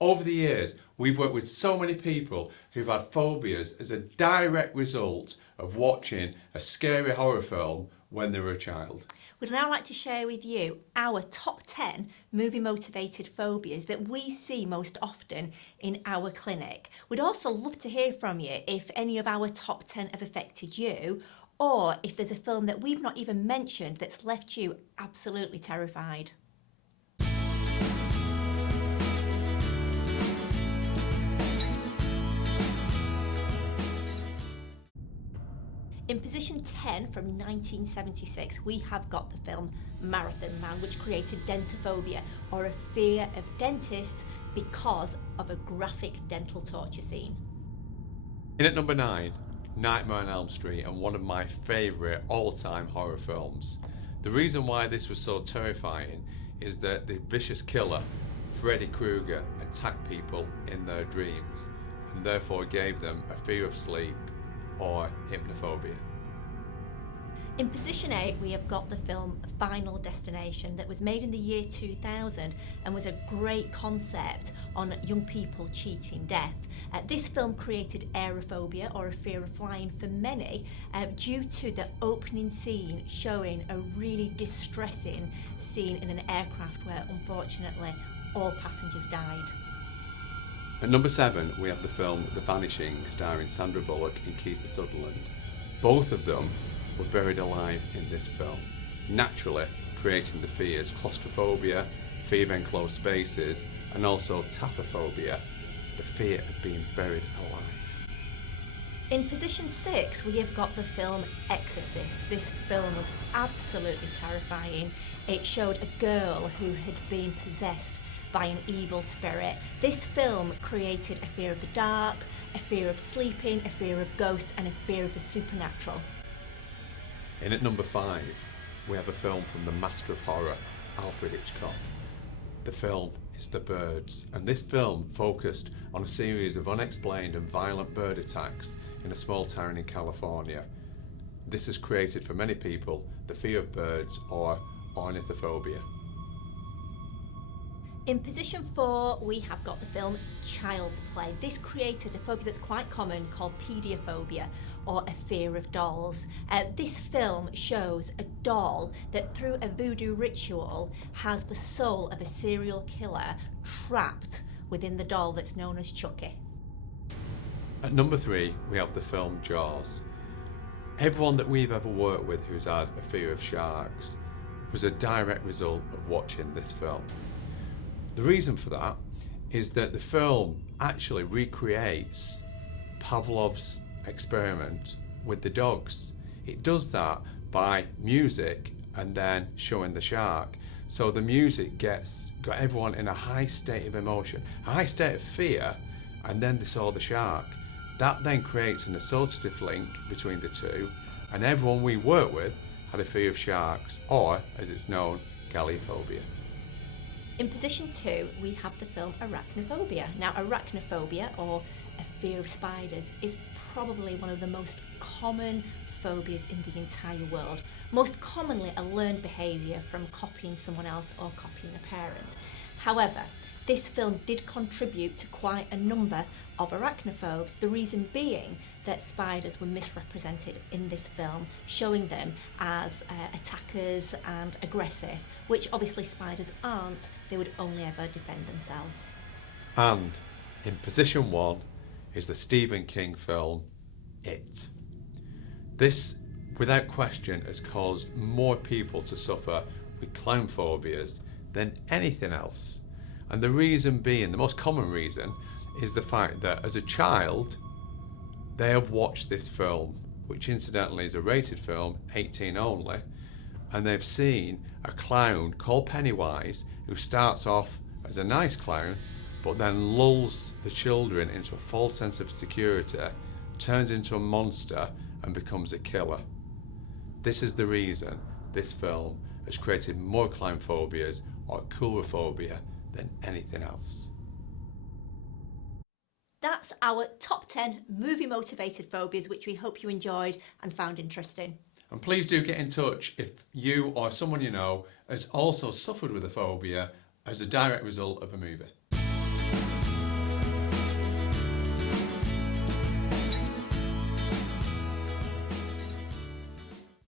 Over the years, we've worked with so many people who've had phobias as a direct result of watching a scary horror film when they were a child. We'd now like to share with you our top 10 movie-motivated phobias that we see most often in our clinic. We'd also love to hear from you if any of our top 10 have affected you, or if there's a film that we've not even mentioned that's left you absolutely terrified. In position 10 from 1976, we have got the film Marathon Man, which created dentophobia, or a fear of dentists because of a graphic dental torture scene. In at number 9, Nightmare on Elm Street, and one of my favourite all-time horror films. The reason why this was so terrifying is that the vicious killer, Freddy Krueger, attacked people in their dreams and therefore gave them a fear of sleep or hypnophobia. In position 8, we have got the film Final Destination that was made in the year 2000 and was a great concept on young people cheating death. This film created aerophobia, or a fear of flying, for many due to the opening scene showing a really distressing scene in an aircraft where unfortunately all passengers died. At number 7, we have the film The Vanishing, starring Sandra Bullock and Kiefer Sutherland. Both of them were buried alive in this film, naturally creating the fears claustrophobia, fear of enclosed spaces, and also taphophobia, the fear of being buried alive. In position 6, we have got the film Exorcist. This film was absolutely terrifying. It showed a girl who had been possessed by an evil spirit. This film created a fear of the dark, a fear of sleeping, a fear of ghosts, and a fear of the supernatural. In at number 5, we have a film from the master of horror, Alfred Hitchcock. The film is The Birds, and this film focused on a series of unexplained and violent bird attacks in a small town in California. This has created for many people the fear of birds, or ornithophobia. In position 4, we have got the film Child's Play. This created a phobia that's quite common called paediophobia, or a fear of dolls. This film shows a doll that through a voodoo ritual has the soul of a serial killer trapped within the doll that's known as Chucky. At number 3, we have the film Jaws. Everyone that we've ever worked with who's had a fear of sharks was a direct result of watching this film. The reason for that is that the film actually recreates Pavlov's experiment with the dogs. It does that by music and then showing the shark. So the music got everyone in a high state of emotion, a high state of fear, and then they saw the shark. That then creates an associative link between the two, and everyone we work with had a fear of sharks, or as it's known, galliphobia. In position 2, we have the film Arachnophobia. Now, arachnophobia, or a fear of spiders, is probably one of the most common phobias in the entire world. Most commonly a learned behaviour from copying someone else or copying a parent. However, this film did contribute to quite a number of arachnophobes, the reason being that spiders were misrepresented in this film, showing them as attackers and aggressive, which obviously spiders aren't. They would only ever defend themselves. And in position 1 is the Stephen King film It. This, without question, has caused more people to suffer with clown phobias than anything else. And the reason being, the most common reason, is the fact that as a child, they have watched this film, which incidentally is a rated film, 18 only, and they've seen a clown called Pennywise who starts off as a nice clown but then lulls the children into a false sense of security, turns into a monster and becomes a killer. This is the reason this film has created more clown phobias or coulrophobia than anything else. That's our top 10 movie-motivated phobias, which we hope you enjoyed and found interesting. And please do get in touch if you or someone you know has also suffered with a phobia as a direct result of a movie.